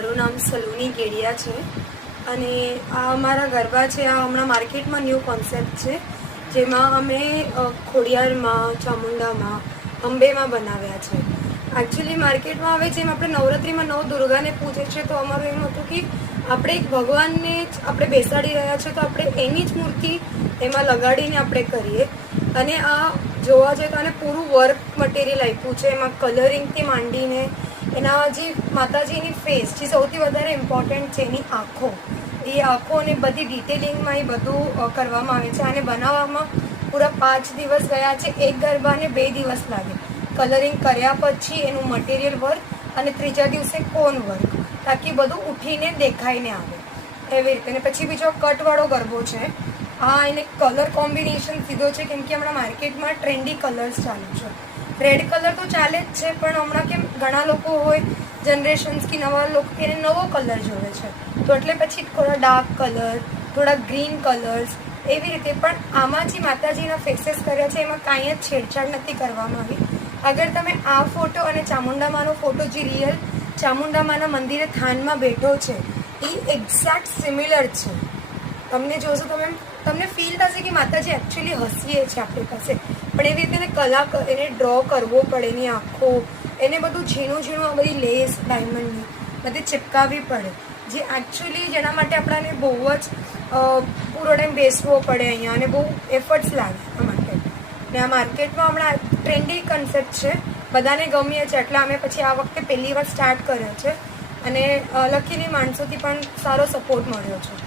મારું નામ સલોની ગેડિયા છે અને આ અમારા ગરબા છે. આ હમણાં માર્કેટમાં ન્યૂ કોન્સેપ્ટ છે, જેમાં અમે ખોડિયારમાં, ચામુંડામાં, અંબેમાં બનાવ્યા છે. એકચ્યુઅલી માર્કેટમાં હવે જેમ આપણે નવરાત્રિમાં નવ દુર્ગાને પૂજે છે, તો અમારું એમ હતું કે આપણે એક ભગવાનને જ આપણે બેસાડી રહ્યા છે, તો આપણે એની જ મૂર્તિ એમાં લગાડીને આપણે કરીએ. અને આ જોવા જઈએ તો આને પૂરું વર્ક મટીરિયલ આપ્યું છે. એમાં કલરિંગથી માંડીને એના જે માતાજીની ફેસ જે સૌથી વધારે ઇમ્પોર્ટન્ટ છે, એની આંખો, એ આંખો અને બધી ડિટેલિંગમાં એ બધું કરવામાં આવે છે. આને બનાવવામાં પૂરા 5 દિવસ ગયા છે. એક ગરબાને 2 દિવસ લાગે કલરિંગ કર્યા પછી એનું મટીરિયલ વર્ક, અને ત્રીજા દિવસે કોન વર્ક, તાકી બધું ઉઠીને દેખાઈને આવે એવી રીતે. અને પછી બીજો કટવાળો ગરબો છે. હા, એને કલર કોમ્બિનેશન સીધો છે, કેમ કે હમણાં માર્કેટમાં ટ્રેન્ડી કલર્સ ચાલુ છે. રેડ કલર તો ચાલે જ છે, પણ હમણાં કેમ ઘણા લોકો હોય જનરેશન્સ કે નવા લોકો એને નવો કલર જોવે છે, તો એટલે પછી થોડા ડાર્ક કલર, થોડા ગ્રીન કલર્સ એવી રીતે. પણ આમાં જે માતાજીના ફેસીસ કર્યા છે, એમાં કાંઈ જ છેડછાડ નથી કરવામાં આવી. અગર તમે આ ફોટો અને ચામુંડામાનો ફોટો, જે રિયલ ચામુંડામાના મંદિરે થાનમાં બેઠો છે, એ એક્ઝેક્ટ સિમિલર છે. તમને જોશો તમને ફીલ થશે કે માતાજી એકચ્યુઅલી હસીએ છે આપણી પાસે, પણ એવી રીતે એને ડ્રો કરવો પડે, એની આંખો, એને બધું ઝીણું ઝીણું આ બધી લેસ ડાયમંડની બધી ચિપકાવવી પડે, જે એકચ્યુઅલી જેના માટે આપણાને બહુ જ પૂરો ટાઈમ બેસવો પડે અહીંયા, અને બહુ એફર્ટ્સ લાગે આ માટે. ને આ માર્કેટમાં હમણાં ટ્રેન્ડી કન્સેપ્ટ છે, બધાને ગમીએ છે, એટલે અમે પછી આ વખતે પહેલી વાર સ્ટાર્ટ કર્યો છે, અને લકીલી માણસોથી પણ સારો સપોર્ટ મળ્યો છે.